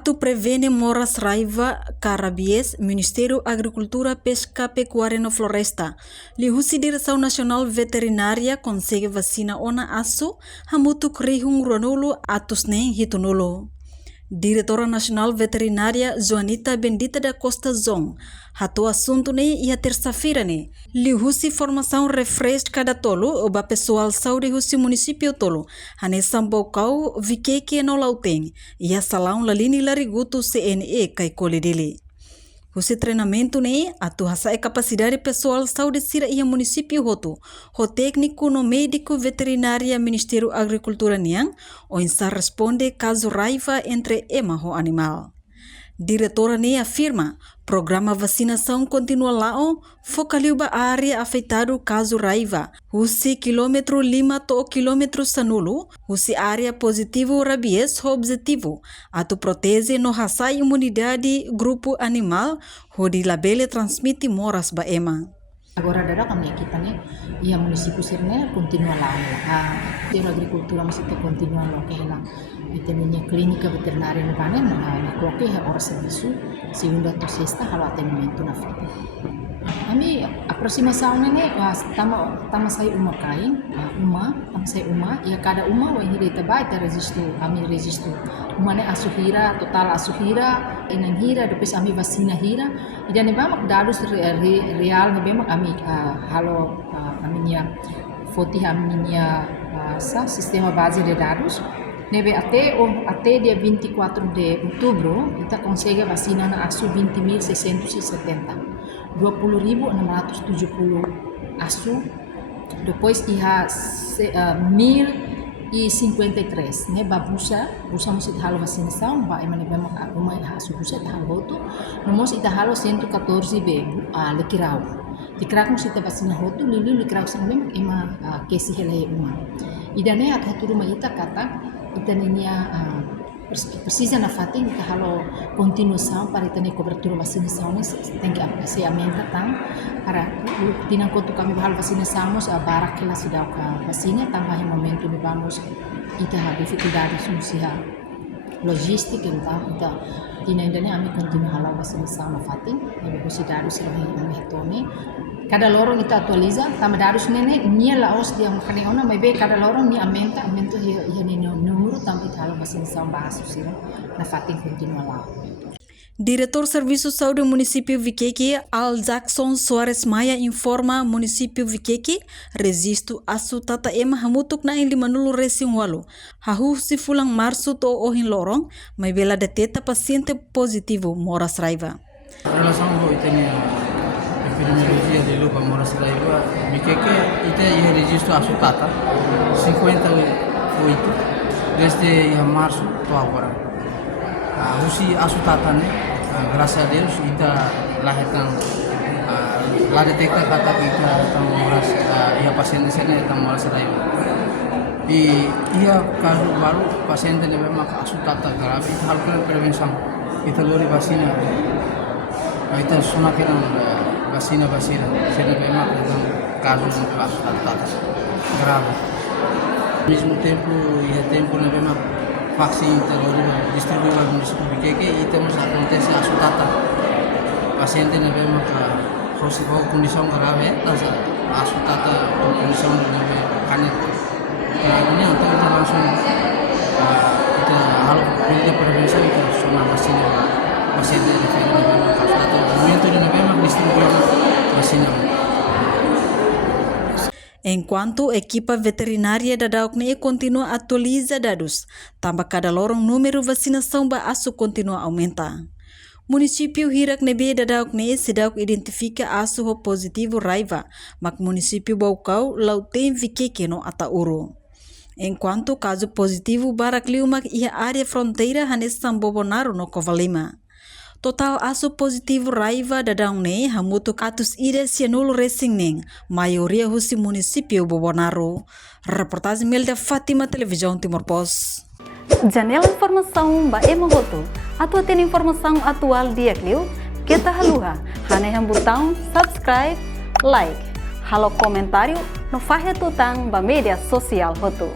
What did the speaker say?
Atu prevene moras raiva carabies Ministério Agricultura, Pesca, Pecuária e Floresta. Lihusi Direção Nacional Veterinária consegue vacina ona asu hamutu krihung ronulu atusne hitunulu. Diretora Nacional Veterinária Joanita Bendita da Costa Zong, hatu assunto ne ia terça-feira ne. Lihusi formação refresh cada tolo oba pessoal saúde husi município tolo. Hane sambocau vikeke no lauteng. Ia salão lalini larigutu CNE kai kolidili. Husi treinamento ne atu hasa capacidade pessoal saúde sira ia município hotu. Ho técnico no médico veterinária Ministério Agricultura niang o insa responde caso raiva entre ema ho animal. Diretora ne afirma, programa vacinação continua lao, focaliuba a área afetado caso raiva. Husi quilômetro 5 to quilômetro sanulu, husi área positivo rabies ho objetivo, atu protege no hasa imunidade grupo animal, ho di labele transmite moras ba ema. Agora dará kami kita ni, ia município sirne continua lá, a agricultura mesti continua lá que ela, itu minha clínica veterinária no panen, na coloque a hora serviço, segunda to sexta halo atendimento na frente. Kami aproximação ni, tama saya kain, tama saya ia cada wa hira tabai ta registro, kami registro, ni asuhira total asuhira, enang hira, depois kami vacina hira, ida ne bamak dados real ne bamak kami halo kami nia foti kami nia sistema base de dados. Nebe até dia 24 de outubro, kita consegue vacina na ASU 20.670, 20.670 ASU, depois ia 1.053, né? Busa mesti halo vacinação, ba emane bema uma ASU busa halo hotu, nomos ita halo 114 be lekirau. Dikrak mesti vacina hotu, lili lekirau sang ema kesi hele uma. Idane atau rumah ita kata ita niya precisa na fatin ita halo continuação para ita ne cobertura vacinação ne tem que se aumenta tang para tinang kontu kami bahal vacinação a barak que la sudah ka vacina tambah momento ni vamos ita ha dificuldade susia logística então ita tinang dane ami continua halo vacinação na fatin ne velocidade sila kami hatone. Cada lorong kita atualiza, tama dados nene nia laos dia makani ona may be cada lorong ni aumento ia ni número tama italo vacinação base sira na fatin continua lá. Diretor Serviço Saúde Município Viqueque, Al Jackson Soares Maia informa Município Viqueque registro asu tata ema hamutuk na ili manulu resin walu. Hahu si fulang março to ohin lorong, may bela deteta paciente positivo moras raiva. Relação com epidemiologia de lupa moras raiva, Viqueque ite ia registro asu tata 58 desde março to agora. Husi asu tata ne, graças a Deus ita lahirkan la detecta kata ita tang moras ia pasien di sana tang moras raiva. Ia kasus baru pasien ne memang asu tata grave ita halkan prevenção ita lori vacina ita sunakan vacina sendo memang tentang kasus asu tata grave. Mesmo tempo ne memang vaksin terlalu distribuir município Viqueque e temos acontece asu tata paciente ne memang harus kondisi grave tas asu tata kondisi grave kanet ini untuk kita langsung kita harus pilih prevensi itu semua vaksin paciente ne memang asu tata momento ne memang distribuir vaksin. Enquanto equipa veterinária da Daukne continua atualiza dados, tambah cada lorong número vacinação ba asu continua aumenta. Município Hirak Nebe da Daukne sedang identifica asu ho positivo raiva, mak município Baucau lauten Viqueque no Atauro. Enquanto caso positivo barakliu mak ia área fronteira hanes Sambobonaro no Covalima. Total asu positivo raiva da Daukne hamutu atus ida sianul racing neng, maioria husi município Bobonaro. Reportagem Melda Fátima, Televisão Timor Pos. Janela informação ba emohoto. Atua tem informação atual dia kliu, kita haluha, hane botão subscribe, like, halo comentário no fahe tutang ba media sosial hoto.